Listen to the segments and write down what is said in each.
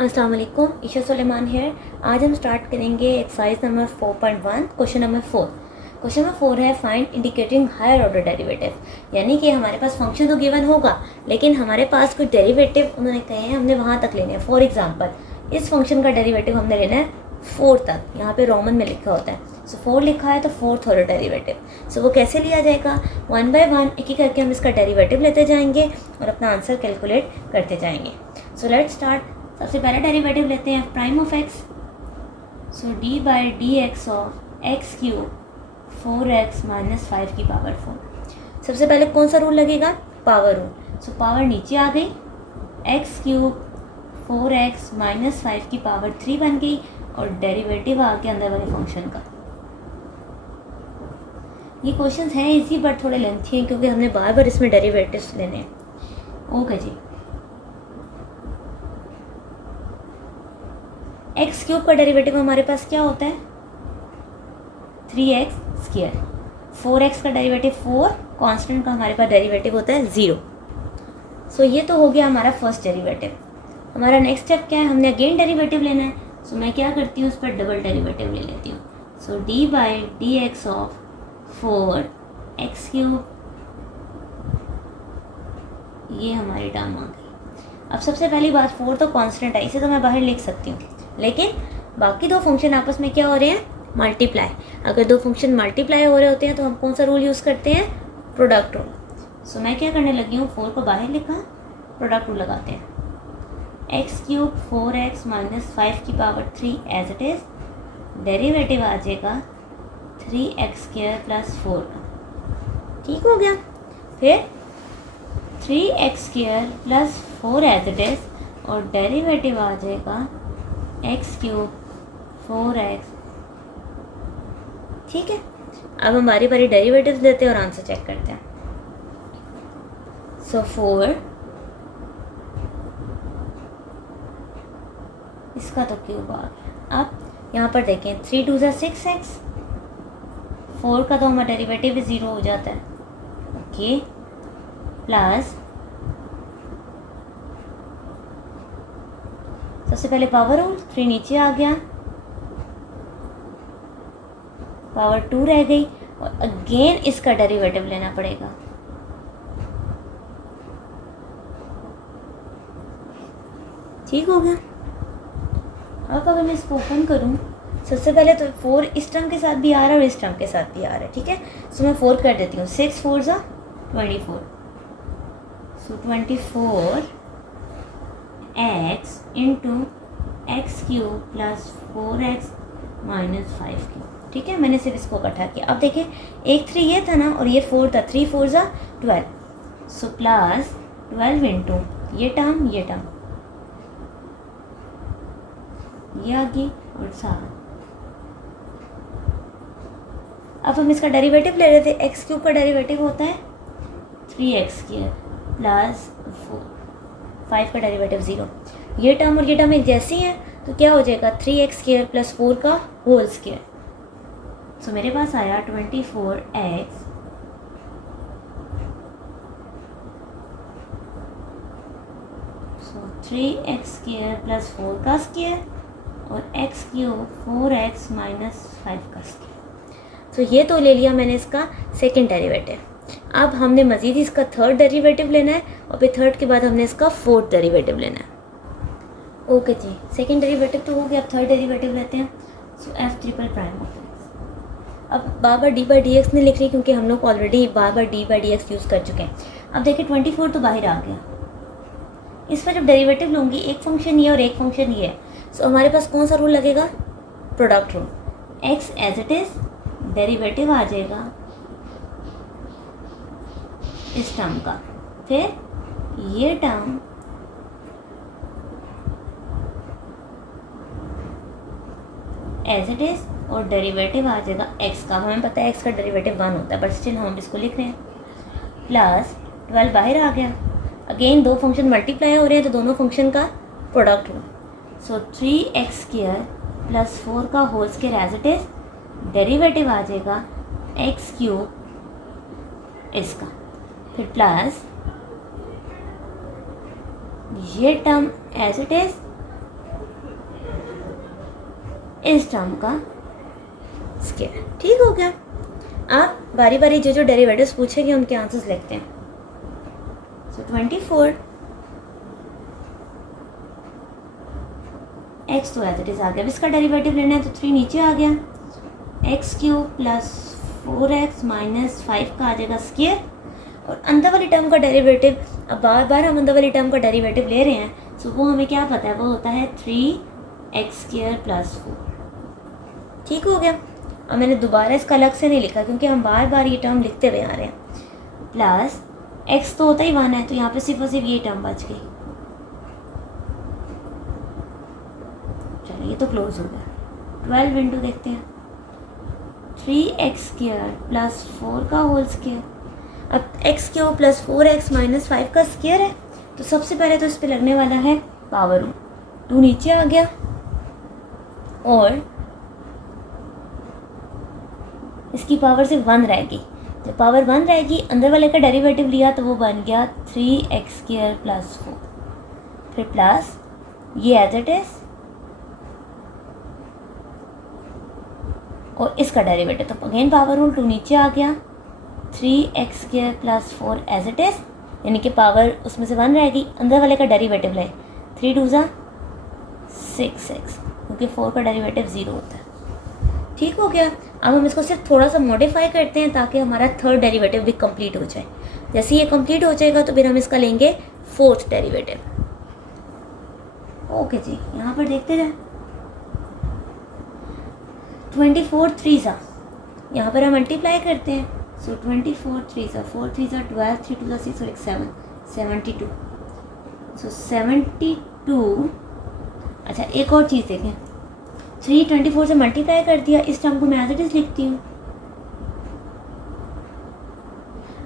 अस्सलाम वालेकुम, ईशा सुलेमान है। आज हम स्टार्ट करेंगे exercise number 4.1 question number 4। Question number 4 है find indicating higher order derivative. यानी कि हमारे पास फंक्शन तो गिवन होगा लेकिन हमारे पास कुछ डेरिवेटिव उन्होंने कहे हैं हमने वहाँ तक लेने हैं। फॉर एग्जांपल इस फंक्शन का डेरिवेटिव हमने लेना है 4 तक, यहाँ पे रोमन में लिखा होता है। सो 4 लिखा है तो 4th ऑर्डर डेरिवेटिव। सो वो कैसे लिया जाएगा, 1 बाय 1 एक ही करके हम इसका डेरिवेटिव लेते जाएंगे और अपना आंसर कैलकुलेट करते जाएंगे। सो लेट्स स्टार्ट। सबसे पहले डेरिवेटिव लेते हैं prime of x. So d by d x of x cube 4x minus 5 की पावर 4। सबसे पहले कौन सा रूल लगेगा, पावर रूल। सो पावर नीचे आ गई, एक्स क्यूब 4x माइनस 5 की पावर 3 बन गई और डेरिवेटिव आ गया अंदर वाले फंक्शन का। ये क्वेश्चंस हैं इजी बट थोड़े लेंथी हैं क्योंकि हमने बार बार इसमें डेरिवेटिव्स लेने हैं। ओके जी, एक्स क्यूब का डेरिवेटिव हमारे पास क्या होता है 3x स्क्वायर। 4x का डेरिवेटिव 4, कांस्टेंट का हमारे पास डेरिवेटिव होता है 0। सो ये तो हो गया हमारा फर्स्ट डेरिवेटिव। हमारा नेक्स्ट स्टेप क्या है, हमने अगेन डेरिवेटिव लेना है। सो मैं क्या करती हूँ, उस पर डबल डेरिवेटिव ले लेती हूँ। So d by d x of 4x cube, ये हमारी टर्म आ गई। अब सबसे पहली बात 4 तो कांस्टेंट है, इसे तो मैं बाहर लिख सकती हूँ, लेकिन बाकी दो फंक्शन आपस में क्या हो रहे हैं, मल्टीप्लाई। अगर दो फंक्शन मल्टीप्लाई हो रहे होते हैं तो हम कौन सा रूल यूज़ करते हैं, प्रोडक्ट रूल। सो मैं क्या करने लगी हूँ, 4 को बाहर लिखा, प्रोडक्ट रूल लगाते हैं। एक्स क्यूब 4x माइनस 5 की power 3 as it is, derivative आ जाएगा 3x स्क्वायर प्लस 4 का। ठीक हो गया। फिर 3x square plus 4 as it is और डेरिवेटिव आ जाएगा एक्स क्यूब 4x। ठीक है, अब हम बारी बारी डेरिवेटिव्स लेते हैं और आंसर चेक करते हैं। सो 4, इसका तो क्यूब आ गया। अब यहाँ पर देखें 3 2 ज़ा 6x, 4 का तो हमारा डेरिवेटिव भी 0 हो जाता है। ओके, प्लस सबसे पहले पावर रूल, 3 नीचे आ गया, पावर 2 रह गई और अगेन इसका डेरिवेटिव लेना पड़ेगा। ठीक हो गया। अब अगर मैं इसको ओपन करूं, सबसे पहले तो 4 इस टर्म के साथ भी आ रहा है और इस टर्म के साथ भी आ रहा है। ठीक है, सो मैं 4 कर देती हूँ। 6 4 ज़ा 24। सो 24 x into x cube plus 4x minus 5 cube. ठीक है, मैंने सिर्फ इसको इकट्ठा किया। अब देखिए एक 3 ये था ना और ये 4 था, 3 4 ज़ा 12। सो प्लस 12 इंटू ये टर्म ये आ गई और 7। अब हम इसका डेरिवेटिव ले रहे थे, एक्स क्यूब का डेरिवेटिव होता है 3x स्क्वायर प्लस 5 का डेरिवेटिव 0। ये टर्म और ये टर्म एक जैसी हैं तो क्या हो जाएगा 3x स्क्वायर प्लस 4 का होल स्क्वायर। सो मेरे पास आया 24x सो 3x स्क्वायर प्लस 4 का स्क्वायर और x क्यूब 4x माइनस 5 का स्क्वायर। सो ये तो ले लिया मैंने इसका सेकेंड डेरिवेटिव। अब हमने मज़ीद इसका थर्ड डेरिवेटिव लेना है और फिर थर्ड के बाद हमने इसका फोर्थ डेरिवेटिव लेना है। ओके जी, सेकेंड डेरिवेटिव तो हो गया, अब थर्ड डेरिवेटिव लेते हैं। सो f triple prime of x। अब बार बार डी बाई डी एक्स नहीं लिख रही क्योंकि हम लोग already bar bar D by d x use कर चुके हैं। अब देखिए 24 तो बाहर आ गया, इस पर जब डेरिवेटिव लूँगी एक फंक्शन ये और एक फंक्शन ये है। सो हमारे पास कौन सा रूल लगेगा, product rule. x as it is, derivative आ जाएगा इस टर्म का, फिर ये टर्म एज इट इज़ और डेरिवेटिव आ जाएगा x का। हमें पता है x का डेरिवेटिव 1 होता है बट स्टिल हम इसको लिख रहे हैं। प्लस 12 बाहर आ गया, अगेन दो फंक्शन मल्टीप्लाई हो रहे हैं तो दोनों फंक्शन का प्रोडक्ट हो। सो 3x स्क्वायर प्लस 4 का whole square as it is, derivative आ जाएगा एक्स क्यूब इसका, फिर प्लस ये टर्म एज इट इज़ इस टर्म का स्क्वायर। ठीक हो गया। आप बारी बारी जो डेरिवेटिव्स पूछेंगे उनके आंसर्स लिखते हैं। सो 24 एक्स तो एज इट इज़ आ गया। अब इसका डेरिवेटिव लेना है तो 3 नीचे आ गया, x cube plus 4x minus 5 का आ जाएगा स्क्वायर। और अंदर वाली टर्म का डेरिवेटिव, अब बार बार हम अंदर वाली टर्म का डेरिवेटिव ले रहे हैं, सो वो हमें क्या पता है, वो होता है 3x² प्लस 4। ठीक हो गया। और मैंने दोबारा इसका अलग से नहीं लिखा क्योंकि हम बार बार ये टर्म लिखते हुए आ रहे हैं। प्लस x तो होता ही 1 है, तो यहाँ पे सिर्फ और सिर्फ ये टर्म बच गई। चलो ये तो क्लोज हो गया। 12 इंटू देखते हैं 3x² प्लस 4 का होल स्क्वायर। अब x³ प्लस 4x माइनस 5 का स्क्वायर है, तो सबसे पहले तो इस पे लगने वाला है पावर 2 नीचे आ गया, और इसकी पावर सिर्फ 1 रहेगी। जब पावर 1 रहेगी, अंदर वाले का डेरिवेटिव लिया तो वो बन गया 3x² प्लस 4। फिर प्लस ये एज इट इज, और इसका डेरिवेटिव तो अगेन पावर रूल 2 नीचे आ गया, 3x² plus 4 as it is, यानी कि पावर उसमें से 1 रहेगी, अंदर वाले का डेरिवेटिव ले 3 2 जा 6x, क्योंकि 4 का डेरिवेटिव 0 होता है। ठीक हो गया। अब हम इसको सिर्फ थोड़ा सा मॉडिफाई करते हैं ताकि हमारा थर्ड डेरिवेटिव भी कंप्लीट हो जाए। जैसे ये कंप्लीट हो जाएगा तो फिर हम इसका लेंगे फोर्थ डेरिवेटिव। ओके जी, यहाँ पर देखते जाए 24 3 सा, यहाँ पर हम मल्टीप्लाई करते हैं। सो 24 3 सा 4 3 सा 12 3 2 सा 6 और 1 7 72। सो 72। अच्छा एक और चीज़ देखें, 3 24 से मल्टीप्लाई कर दिया, इस टर्म को मैं एज इट इज लिखती हूँ।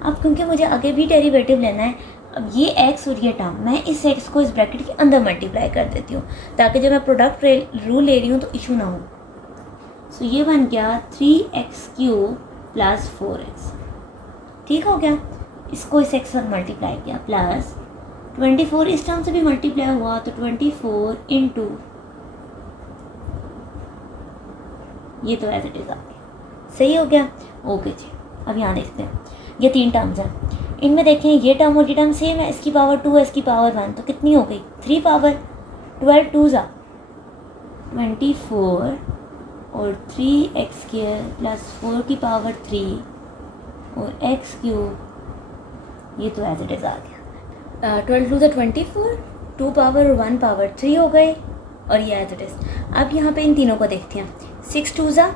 अब क्योंकि मुझे आगे भी डेरिवेटिव लेना है, अब ये x और ये टर्म, मैं इस x को इस ब्रैकेट के अंदर मल्टीप्लाई कर देती हूँ ताकि जब मैं प्रोडक्ट रूल ले रही हूँ तो इशू ना हो। सो ये बन गया 3x³ प्लस 4x। ठीक हो गया। इसको इस x पर मल्टीप्लाई किया, प्लस 24 इस टर्म से भी मल्टीप्लाई हुआ तो 24 इंटू ये तो एज इट इज़ आ गया। सही हो गया। ओके जी, अब यहाँ देखते हैं, ये 3 टर्म्स हैं, इनमें देखें ये टर्म और ये टर्म सेम है, इसकी पावर 2 है, इसकी पावर 1, तो कितनी हो गई 3 पावर। 12 2 जा 24 और 3x² प्लस 4 की पावर 3 और x³, ये तो एज इट इज़ आ गया। 12 2 जा 24, 2 पावर और 1 पावर 3 हो गए, और ये एज इट इज़। अब यहाँ पे इन तीनों को देखते हैं, 6 2 जा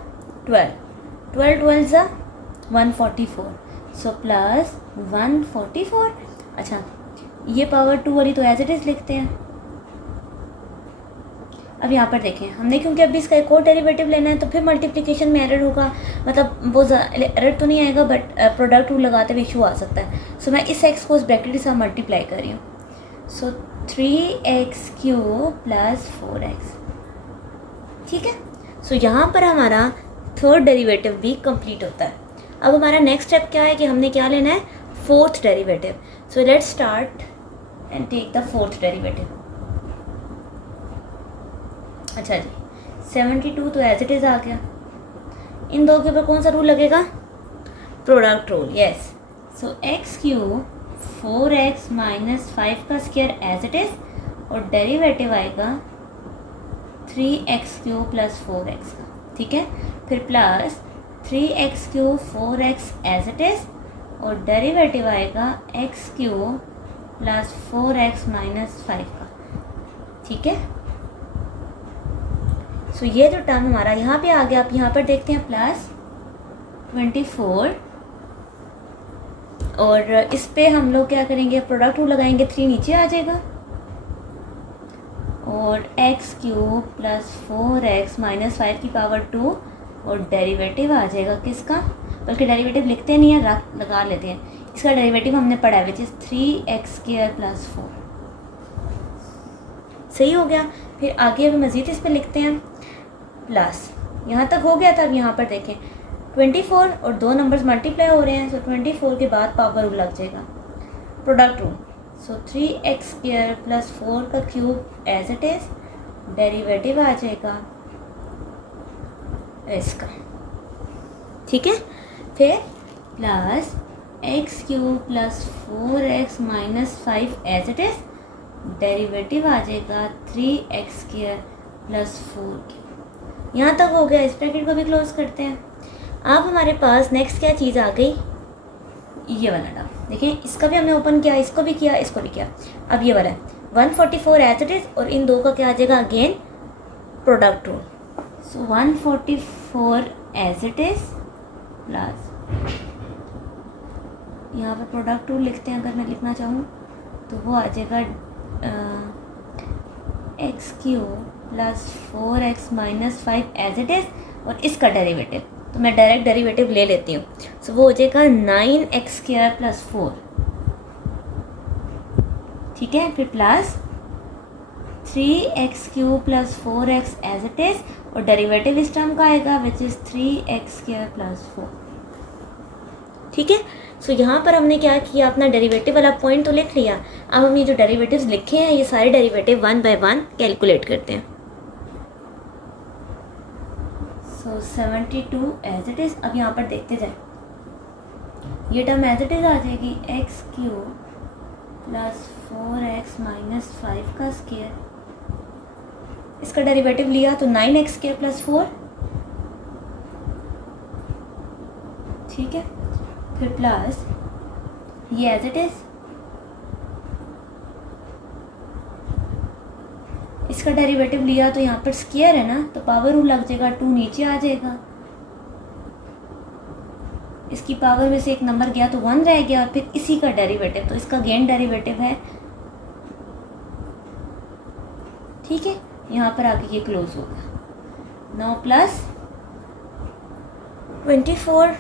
12, 12 12 जा 144, सो प्लस 144। अच्छा ये पावर 2 वाली तो एज इट इज़ लिखते हैं। अब यहाँ पर देखें, हमने क्योंकि अभी इसका एक और डेरिवेटिव लेना है तो फिर मल्टीप्लिकेशन में एरर होगा, मतलब वो एरर तो नहीं आएगा बट प्रोडक्ट रूल लगाते हुए इशू आ सकता है। सो मैं इस x को इस ब्रैकेट के साथ मल्टीप्लाई कर रही हूँ। सो 3x³ प्लस 4x। ठीक है। सो यहाँ पर हमारा थर्ड डेरिवेटिव भी कंप्लीट होता है। अब हमारा नेक्स्ट स्टेप क्या है कि हमने क्या लेना है, fourth derivative. So let's start and take the fourth derivative. अच्छा जी, 72 तो एज इट इज़ आ गया। इन दो के ऊपर कौन सा रूल लगेगा, product rule. Yes. So x³ 4x minus 5 का स्क्वायर एज इट इज़, और डेरिवेटिव आएगा 3x³ प्लस 4x का। ठीक है। फिर plus 3x³ 4x as it is, और डेरिवेटिव आएगा x³ प्लस 4x माइनस 5 का। ठीक है। सो ये जो टर्म हमारा यहाँ पे आ गया, आप यहाँ पर देखते हैं प्लस 24, और इस पे हम लोग क्या करेंगे, प्रोडक्ट रूल लगाएंगे, 3 नीचे आ जाएगा, और x³ प्लस 4x माइनस 5 की पावर 2, और डेरिवेटिव आ जाएगा किसका, बल्कि डेरिवेटिव लिखते नहीं है, लगा लेते हैं, इसका डेरिवेटिव हमने पढ़ा है विच इज़ 3x² प्लस 4। सही हो गया। फिर आगे अब मज़ीद इस पर लिखते हैं प्लस, यहाँ तक हो गया था। अब यहाँ पर देखें 24 और 2 नंबर्स मल्टीप्लाई हो रहे हैं, सो 24 के बाद पावर रूल लग जाएगा, प्रोडक्ट रूल। सो 3x² प्लस 4 का cube as it is, derivative आ जाएगा इसका, ठीक है। फिर plus x cube plus 4x minus 5 as it is, derivative आ जाएगा 3x² प्लस 4 यहाँ तक हो गया। इस ब्रैकेट को भी क्लोज करते हैं। अब हमारे पास नेक्स्ट क्या चीज़ आ गई, ये वाला टर्म देखिए, इसका भी हमने ओपन किया, इसको भी किया, इसको भी किया। अब ये वाला है 144 एज इट इज़, और इन दो का क्या आ जाएगा, again product rule. So 144 as it is plus, यहाँ पर प्रोडक्ट रूल लिखते हैं, अगर मैं लिखना चाहूँ तो वो आ जाएगा x cube plus 4x minus 5 as it is, और इसका डेरिवेटिव, तो मैं डायरेक्ट डेरिवेटिव ले लेती हूँ। सो वो हो जाएगा 9x² प्लस 4, ठीक है। फिर plus 3x³ plus 4x as it is, और डेरिवेटिव इस टर्म का आएगा विच इज़ 3x² प्लस 4, ठीक है। सो यहाँ पर हमने क्या किया, अपना डेरिवेटिव वाला पॉइंट तो लिख लिया। अब हम ये जो डेरिवेटिव्स लिखे हैं, ये सारे डेरिवेटिव 1 बाय 1 कैलकुलेट करते हैं। सो 72 एज इट इज़, अब यहाँ पर देखते जाए, ये टर्म एज इट इज़ आ जाएगी x cube plus 4x minus 5 का स्क्वायर, इसका डेरिवेटिव लिया तो 9x² प्लस 4, ठीक है। फिर प्लस ये एज इट इज़, इसका डेरिवेटिव लिया तो यहाँ पर स्क्वायर है ना, तो पावर रूल लग जाएगा, 2 नीचे आ जाएगा, इसकी पावर में से एक नंबर गया तो 1 रह गया, और फिर इसी का डेरिवेटिव, तो इसका गेन डेरिवेटिव है, ठीक है। यहाँ पर आके ये क्लोज होगा। नाउ प्लस 24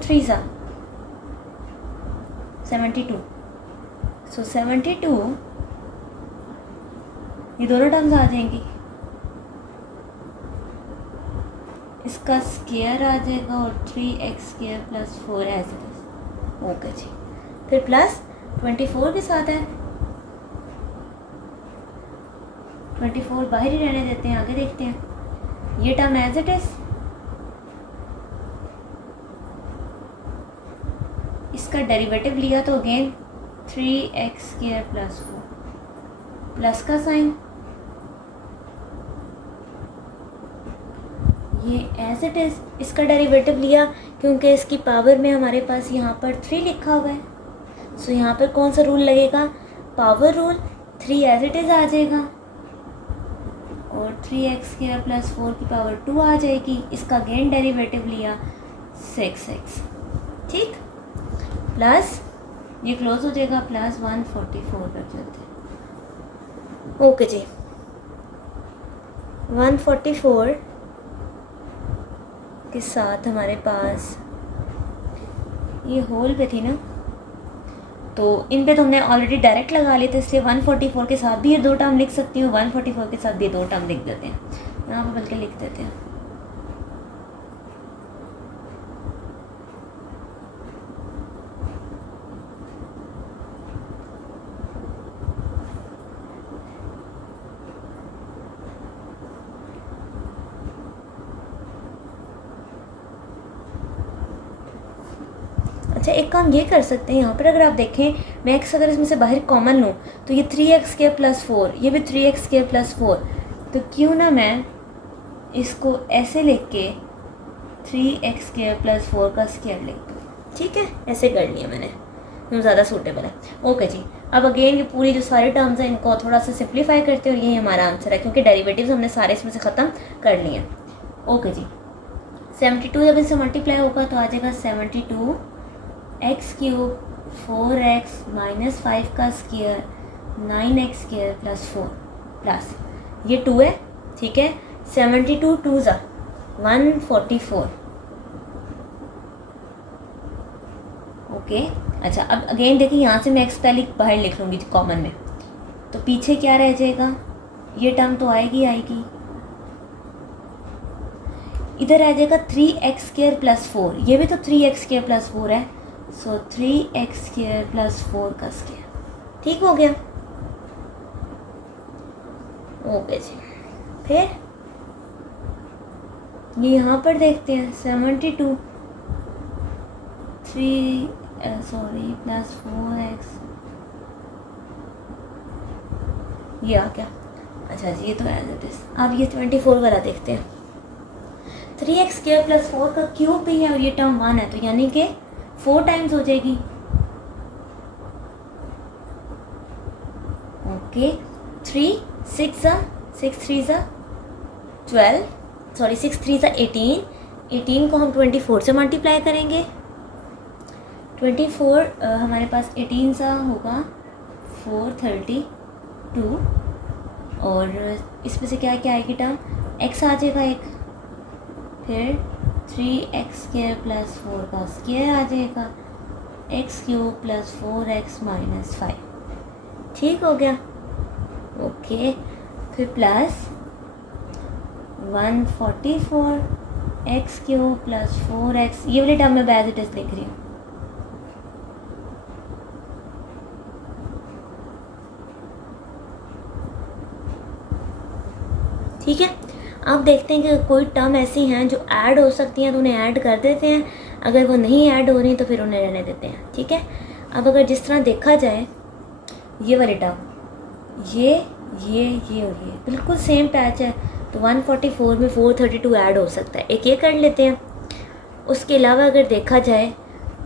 3 सा 72, सो 72 ये दोनों टर्म्स आ जाएंगी, इसका स्क्वायर आ जाएगा और 3x² plus 4 as it is, okay जी। फिर प्लस 24 के साथ है, 24 बाहर ही रहने देते हैं, आगे देखते हैं। ये टर्म एज इट इज, इसका डेरिवेटिव लिया तो अगेन 3x² प्लस 4, प्लस का साइन, ये एज इट इज़, इसका डेरिवेटिव लिया क्योंकि इसकी पावर में हमारे पास यहाँ पर 3 लिखा हुआ है, सो यहाँ पर कौन सा रूल लगेगा, power rule, 3 as it is आ जाएगा, और 3x² प्लस 4 की पावर 2 आ जाएगी, इसका गेन डेरिवेटिव लिया 6x, ठीक। प्लस ये क्लोज हो जाएगा, प्लस 144 कर चलते हैं, ओके जी। 144 के साथ हमारे पास ये होल पे थी ना, तो इन पे तो हमने ऑलरेडी डायरेक्ट लगा लिए थे, इसलिए 144 के साथ भी ये दो टर्म लिख सकती हूँ, 144 के साथ भी दो टर्म लिख देते हैं, यहाँ पर बल्कि लिख देते हैं। अच्छा, एक काम ये कर सकते हैं, यहाँ पर अगर आप देखें, मैं x अगर इसमें से बाहर कॉमन लूँ तो ये 3x² प्लस 4, ये भी 3x² प्लस 4, तो क्यों ना मैं इसको ऐसे लिख के 3x² प्लस 4 का स्क्वायर लिख दूँ, ठीक है। ऐसे कर लिया मैंने, ज़्यादा सूटेबल है, ओके जी। अब अगेन ये पूरी जो सारे टर्म्स हैं इनको थोड़ा सा सिंप्लीफाई करते हैं, और यही हमारा आंसर है, क्योंकि डेरिवेटिव्स हमने सारे इसमें से ख़त्म कर लिए, ओके जी। 72 जब इससे मल्टीप्लाई होगा तो आ जाएगा 72 एक्स क्यूब 4x माइनस 5 का स्क्वायर 9x² प्लस 4, प्लस ये 2 है, ठीक है। 72 2 ज़ा 144, ओके। अच्छा, अब अगेन देखिए, यहाँ से मैं एक्स पहले बाहर लिख लूँगी कॉमन में, तो पीछे क्या रह जाएगा, ये टर्म तो आएगी, इधर आ जाएगा 3x² प्लस 4, ये भी तो 3x² प्लस 4 है, सो 3x² प्लस 4 का स्क्वायर, ठीक हो गया, ओके जी। फिर ये यहाँ पर देखते हैं 72 प्लस 4x, ये आ गया। अच्छा जी, ये तो एज इट इज। अब ये 24 वाला देखते हैं। 3x² प्लस 4 का क्यूब भी है और ये टर्म 1 है, तो यानी कि 4 टाइम्स हो जाएगी। ओके, 6 3 12, सॉरी 6 3 18, 18 को हम 24 से मल्टीप्लाई करेंगे। 24 हमारे पास 18 सा होगा 432, और इसमें से क्या क्या आएगी टर्म, x आ जाएगा एक, फिर 3x² प्लस 4 का स्क्वायर आ जाएगा, x³ प्लस 4x माइनस 5, ठीक हो गया। ओके, फिर प्लस 144 x³ प्लस 4x, ये वाली टर्म मैं एज इट इज लिख रही हूँ। ठीक है, अब देखते हैं कि कोई टर्म ऐसी हैं जो ऐड हो सकती हैं तो उन्हें ऐड कर देते हैं, अगर वो नहीं ऐड हो रही तो फिर उन्हें रहने देते हैं। ठीक है, अब अगर जिस तरह देखा जाए ये वाली टर्म, ये और ये बिल्कुल सेम पैच है, तो 144 में 432 ऐड हो सकता है, एक ये कर लेते हैं। उसके अलावा अगर देखा जाए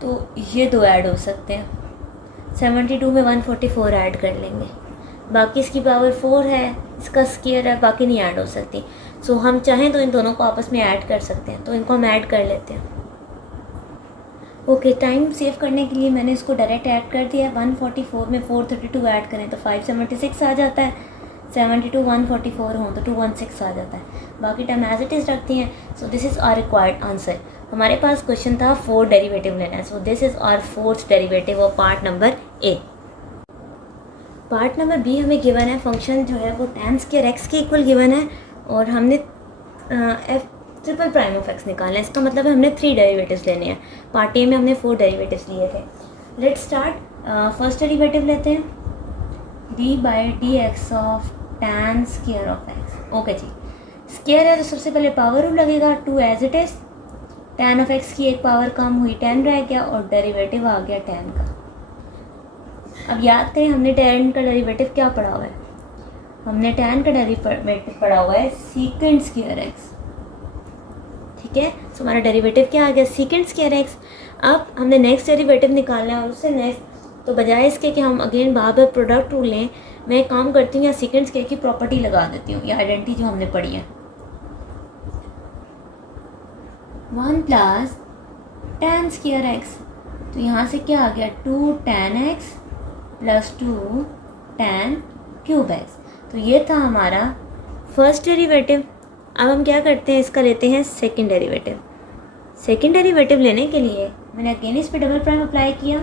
तो ये दो ऐड हो सकते हैं, 72 में 144 ऐड कर लेंगे, बाकी इसकी पावर 4 है, इसका स्क्वायर है, बाकी नहीं ऐड हो सकती। सो हम चाहें तो इन दोनों को आपस में ऐड कर सकते हैं, तो इनको हम ऐड कर लेते हैं। ओके, टाइम सेव करने के लिए मैंने इसको डायरेक्ट ऐड कर दिया। 144 में 432 ऐड करें तो 576 आ जाता है, 72 144 हों तो 216 आ जाता है, बाकी टाइम एज इट इज़ रखती हैं। So this is our required answer. हमारे पास क्वेश्चन था 4 डेरिवेटिव लेना है, so this is our 4th derivative of part number A. Part number B हमें गिवन है, फंक्शन जो है वो tan² x के इक्वल गिवन है, और हमने f triple prime of x निकालना है। इसका मतलब है हमने 3 डेरिवेटिव्स लेने हैं। पार्ट ए में हमने 4 डेरिवेटिव्स लिए थे। लेट्स स्टार्ट, फर्स्ट डेरिवेटिव लेते हैं, d/dx of tan² of x। Okay जी, स्क्वायर है तो सबसे पहले पावर रूल लगेगा, 2 as it is, tan of x की एक पावर कम हुई, tan रह गया, और डेरिवेटिव आ गया tan का। अब याद करें हमने tan का डेरिवेटिव क्या पढ़ा हुआ है, हमने tan का डेरिवेटिव पढ़ा हुआ है sec² x। ठीक है, सो हमारा डेरिवेटिव क्या आ गया, sec² x। अब हमने नेक्स्ट डेरिवेटिव निकालना है, और उससे नेक्स्ट, तो बजाय इसके कि हम अगेन बार बार प्रोडक्ट रूल लें, मैं एक काम करती हूँ, या sec² की प्रॉपर्टी लगा देती हूँ, या आइडेंटिटी जो हमने पढ़ी है, 1 प्लस tan² x, तो यहाँ से क्या आ गया, 2 tan x plus 2 tan³ x। तो ये था हमारा फर्स्ट डेरिवेटिव। अब हम क्या करते हैं, इसका लेते हैं सेकंड डेरिवेटिव। सेकंड डेरिवेटिव लेने के लिए मैंने अगेन इस पे डबल प्राइम अप्लाई किया,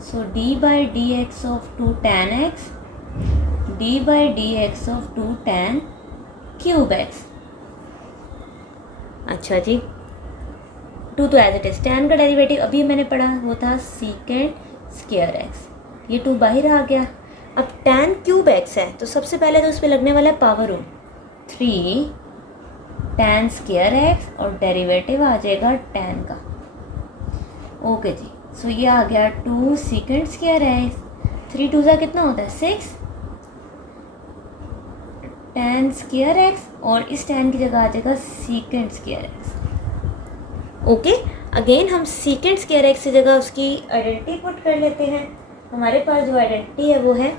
सो d/dx of 2 tan x, d/dx of 2 tan³ x। अच्छा जी, 2 तो एज इट इज, tan का डेरिवेटिव अभी मैंने पढ़ा वो था sec² x, ये 2 बाहर आ गया। अब tan³ x है, तो सबसे पहले तो उस पर लगने वाला है पावर रूल, 3 tan² x, और डेरिवेटिव आ जाएगा tan का। ओके जी, सो ये आ गया 2 sec² x, 3 2 का कितना होता है 6 tan² x, और इस tan की जगह आ जाएगा sec² x। ओके, अगेन हम sec² x की जगह उसकी आइडेंटिटी पुट कर लेते हैं। हमारे पास जो आइडेंटिटी है वो है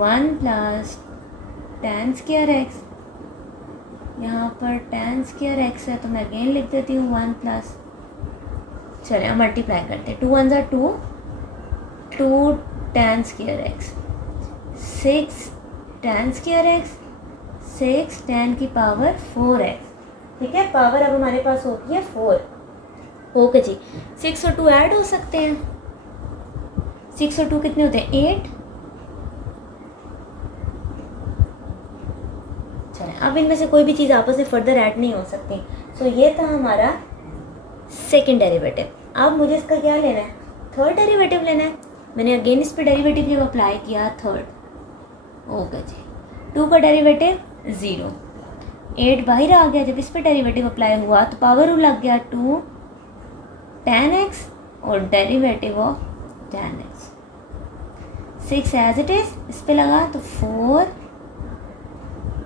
1 प्लस tan² x, यहाँ पर tan² x है तो मैं अगेन लिख देती हूँ 1 प्लस, चलिए हम मल्टीप्लाई करते हैं, 2 1 ज़ा 2, 2 tan² x, 6 tan² x, 6 tan की पावर 4x। ठीक है, पावर अब हमारे पास होती है 4। ओके जी, 6 और 2 ऐड हो सकते हैं, 6 और 2 कितने होते हैं 8। चलें, अब इनमें से कोई भी चीज़ आपस में फर्दर ऐड नहीं हो सकती। सो ये था हमारा सेकंड डेरिवेटिव। अब मुझे इसका क्या लेना है, थर्ड डेरिवेटिव लेना है। मैंने अगेन इस पे डेरिवेटिव जब अप्लाई किया थर्ड, ओके जी, 2 का डेरिवेटिव 0, 8 बाहर आ गया, जब इस पर डेरिवेटिव अप्लाई हुआ तो पावर रूल लग गया 2 tan x और derivative of tan x। 6 as it is, इस पे लगा तो 4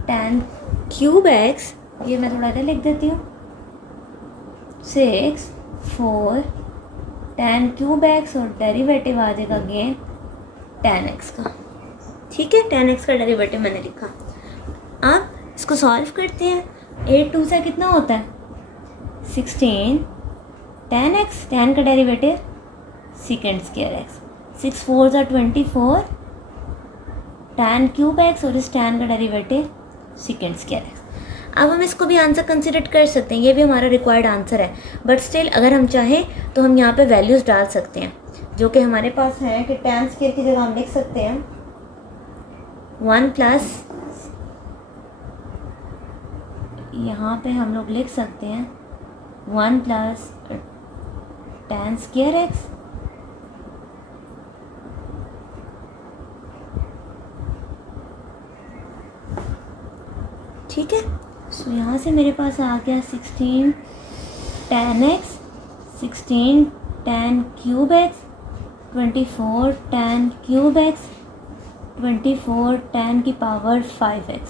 tan क्यूब x, ये मैं थोड़ा इधर लिख देती हूँ, 6 4 tan क्यूब x और डेरिवेटिव आ जाएगा अगेन tan x का। ठीक है, tan x का डेरिवेटिव मैंने लिखा। अब इसको सॉल्व करते हैं। 8 2 से कितना होता है 16 tan x, tan का derivative second square x, 6 4 24 tan cube x और इस tan का डेरिवेटिव सेकेंड स्क्वायर x। अब हम इसको भी आंसर कंसिडर कर सकते हैं, ये भी हमारा रिक्वायर्ड आंसर है, बट स्टिल अगर हम चाहें तो हम यहाँ पे वैल्यूज़ डाल सकते हैं, जो कि हमारे पास है कि tan स्क्वायर की जगह हम लिख सकते हैं 1 प्लस, यहाँ पे हम लोग लिख सकते हैं 1 प्लस tan स्क्वायर x ठीक है। सो यहाँ से मेरे पास आ गया 16 tan x, 16 tan cube x, 24 tan cube x, 24 tan की पावर 5x।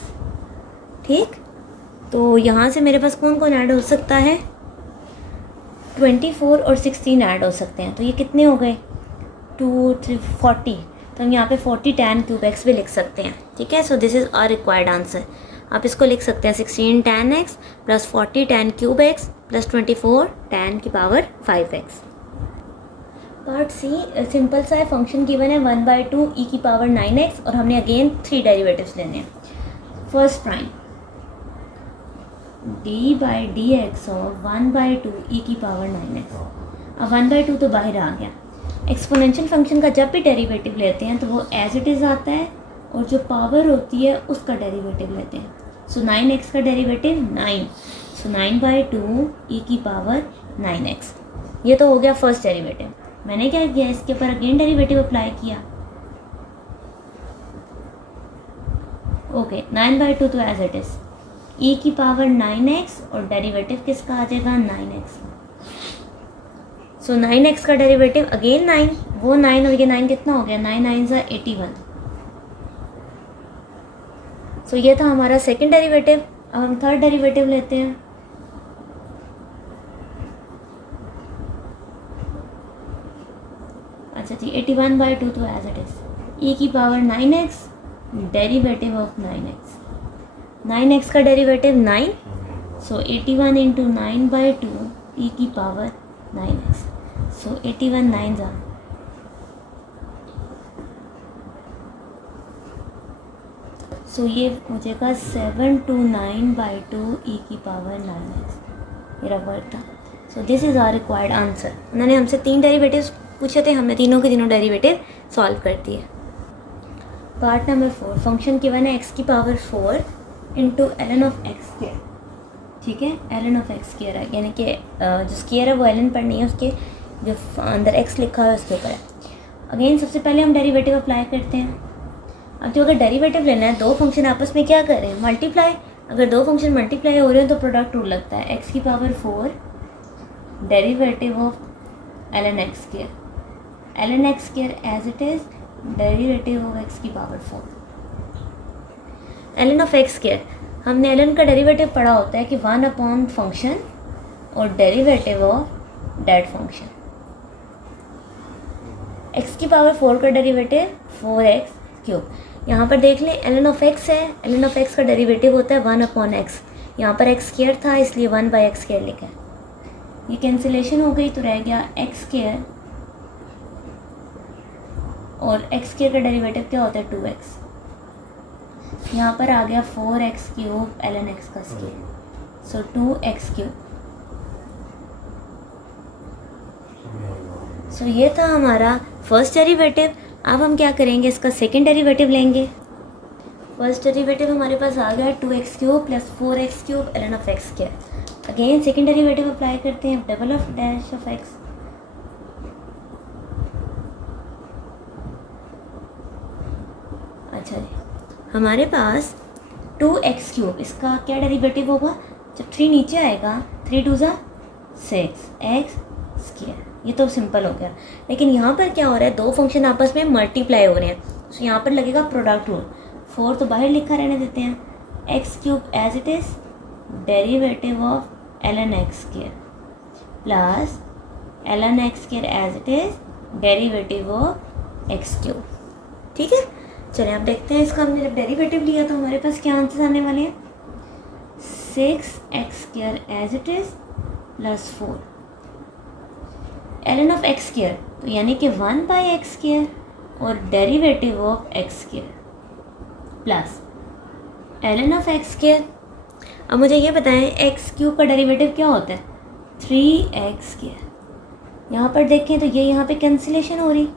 ठीक, तो यहाँ से मेरे पास कौन कौन ऐड हो सकता है, 24 और 16 ऐड हो सकते हैं, तो ये कितने हो गए 2 3 40, तो हम यहाँ पे 40 tan क्यूब x भी लिख सकते हैं। ठीक है, so this is our required answer. आप इसको लिख सकते हैं 16 tan x plus 40 tan cube x plus 24 tan की power 5x। Part C simple सा है, फंक्शन गिवन है 1/2 e की पावर 9x और हमने अगेन 3 डेरिवेटिव्स लेने हैं। First prime d/dx of 1/2 e की पावर 9x। अब 1/2 तो बाहर आ गया। एक्सपोनेंशियल फंक्शन का जब भी डेरिवेटिव लेते हैं तो वो एज इट इज़ आता है और जो पावर होती है उसका डेरिवेटिव लेते हैं। सो 9x का डेरिवेटिव 9, सो 9/2 e की पावर 9x। ये तो हो गया फर्स्ट डेरिवेटिव। मैंने क्या किया, इसके ऊपर अगेन डेरिवेटिव अप्लाई किया। ओके, 9/2 तो एज इट इज़, e की पावर 9x और डेरिवेटिव किसका आ जाएगा 9x। सो 9x का डेरिवेटिव अगेन 9, वो 9 और ये 9 कितना हो गया, 9 9 ज़ा 81। सो ये था हमारा सेकंड डेरिवेटिव। अब हम थर्ड डेरिवेटिव लेते हैं। अच्छा जी, 81/2 तो एज इट इज़, e की power 9x derivative of 9x। 9x का डेरिवेटिव 9, सो 81 इंटू 9/2 e की पावर 9x। सो 81 9 ज़ा, सो ये हो जाएगा 729/2 e की पावर 9x मेरा वर्क था। So this is our required answer. उन्होंने हमसे 3 डेरिवेटिव्स पूछे थे, हमने तीनों के तीनों डेरिवेटिव सॉल्व कर दिए। पार्ट नंबर 4, फंक्शन गिवन है x की power 4 into ln of x square. ठीक है, ln ऑफ x स्क्वायर है, यानी कि जो स्क्वायर है वो ln पर नहीं है, उसके जो अंदर x लिखा है उसके ऊपर है। अगेन सबसे पहले हम डेरिवेटिव अप्लाई करते हैं। अब जो अगर डेरिवेटिव लेना है, दो फंक्शन आपस में क्या कर रहे हैं, मल्टीप्लाई। अगर दो फंक्शन मल्टीप्लाई हो रहे हैं तो प्रोडक्ट रूल लगता है, x की power 4 derivative of ln x square, ln x square as it is derivative of x की power 4। ln of x square, हमने ln का डेरिवेटिव पढ़ा होता है कि 1 अपॉन फंक्शन और derivative of that function. x की पावर 4 का डेरिवेटिव 4x क्यूब। यहाँ पर देख लें ln ऑफ x है, ln ऑफ x का डेरिवेटिव होता है 1 अपॉन x। यहाँ पर x स्क्वायर था इसलिए 1/x स्क्वायर लिखा है। ये कैंसिलेशन हो गई तो रह गया x स्क्वायर, और x स्क्वायर का डेरिवेटिव क्या होता है 2x। यहाँ पर आ गया 4x क्यूब ln x का स्क्वायर, सो 2x क्यूब। सो ये था हमारा फर्स्ट डेरिवेटिव। अब हम क्या करेंगे, इसका सेकंड डेरिवेटिव लेंगे। फर्स्ट डेरिवेटिव हमारे पास आ गया 2x cube plus 4x cube ln of x square. Again second derivative apply करते हैं, double of dash of x। अच्छा जी, हमारे पास 2x³ इसका क्या डेरिवेटिव होगा? जब 3 नीचे आएगा 3 2 ज़ा 6x²। ये तो सिंपल हो गया। लेकिन यहाँ पर क्या हो रहा है, दो फंक्शन आपस में मल्टीप्लाई हो रहे हैं, तो यहाँ पर लगेगा प्रोडक्ट रूल। 4 तो बाहर लिखा रहने देते हैं, x³ as it is derivative of ln x² plus ln x² as it is derivative of x³। ठीक है, चलिए आप देखते हैं इसका हमने जब डेरिवेटिव लिया तो हमारे पास क्या आंसर आने वाले हैं? 6x² as it is plus 4 ln of x² तो यानी कि 1/x² और derivative of x² plus ln of x²। अब मुझे ये बताएं x³ का डेरिवेटिव क्या होता है? 3x²। यहाँ पर देखें तो ये यहाँ पे कैंसिलेशन हो रही,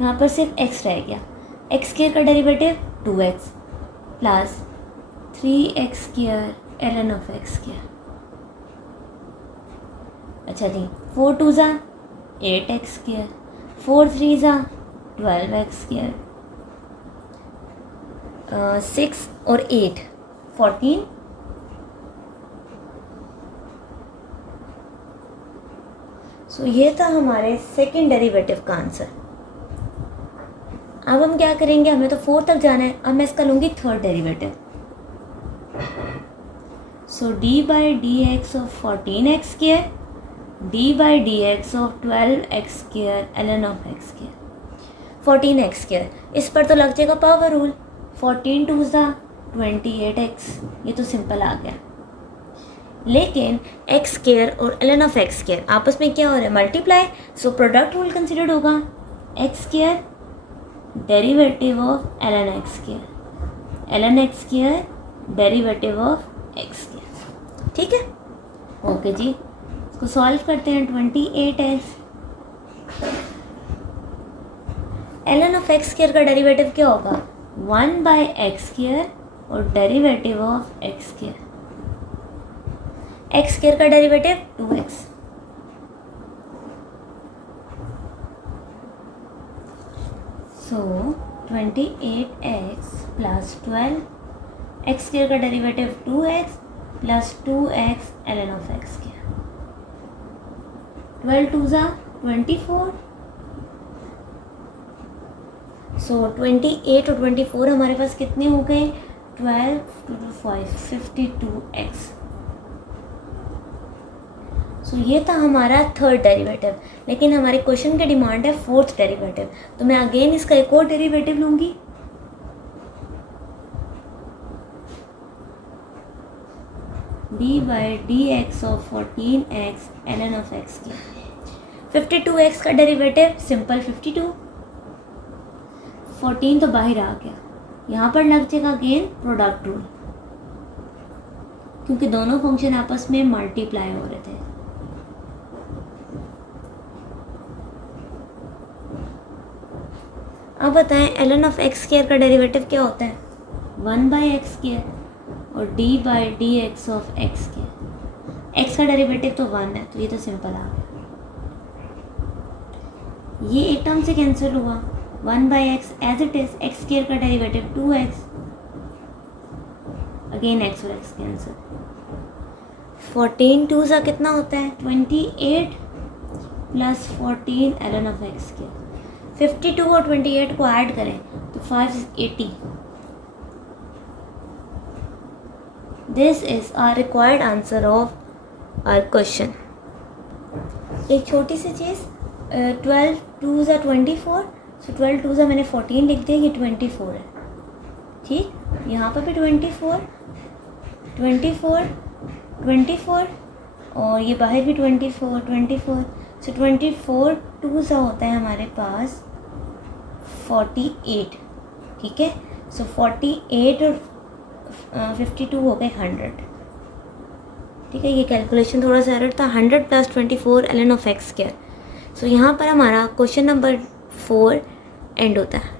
यहाँ पर सिर्फ x रह गया। x² का derivative 2x plus 3x² ln of x²। अच्छा जी, 4 2 ज़ा 8x², 4 3 ज़ा 12x², 6 और 8 14। सो ये था हमारे सेकेंड डेरिवेटिव का आंसर। अब हम क्या करेंगे, हमें तो 4 तक जाना है, अब मैं इसका लूँगी third derivative. So d/dx of 14x² d/dx of 12x² ln of x²। 14x², इस पर तो लग जाएगा पावर रूल, 14 2 ज़ा 28x, ये तो सिंपल आ गया। लेकिन x² और ln ऑफ x² आपस में क्या हो रहा है? Multiply. So product rule considered होगा, x² derivative of ln x², ln x² derivative of x²। ठीक है, ओके जी, इसको सॉल्व करते हैं। 28x ln ऑफ x² का डेरिवेटिव क्या होगा? 1/x² और डेरिवेटिव ऑफ x²। x² का डेरिवेटिव 2x। सो 28x प्लस 12, x² का derivative 2x plus 2x ln of x²। 12 2 ज़ा 24। सो 28 और 24 हमारे पास कितने हो गए? 12 2 5 52x। सो ये था हमारा थर्ड डेरिवेटिव, लेकिन हमारे क्वेश्चन की डिमांड है फोर्थ डेरिवेटिव, तो मैं अगेन इसका एक और डेरिवेटिव लूँगी। d/dx of 14x ln of x²। 52x का डेरिवेटिव सिंपल 52, 14 तो बाहर आ गया, यहाँ पर लग जाएगा अगेन प्रोडक्ट रूल, क्योंकि दोनों फंक्शन आपस में मल्टीप्लाई हो रहे थे। अब बताएं ln ऑफ x² का डेरिवेटिव क्या होता है? 1/x² और d/dx ऑफ x²। x का डेरिवेटिव तो 1 है, तो ये तो सिंपल आ गया। ये एक टर्म से कैंसिल हुआ, 1/x as it is, x² का डेरिवेटिव 2x, अगेन x और x कैंसिल। 14 2 ज़ा कितना होता है? 28 प्लस 14 ln ऑफ x²। 52 और 28 को ऐड करें तो 5 is 80। This is our required answer of our question. एक छोटी सी चीज़, 12 2 ज़ा 24, सो 12 2 ज़ा मैंने 14 लिख दिया, ये 24 है। ठीक, यहाँ पर भी 24 24 24 और ये बाहर भी 24 24, सो 24 2 ज़ा होता है हमारे पास 48। ठीक है, सो 48 और 52 हो गए 100। ठीक है, ये कैलकुलेशन थोड़ा सा एरर था। 100 प्लस 24 ln ऑफ x²। सो यहाँ पर हमारा क्वेश्चन नंबर 4 एंड होता है।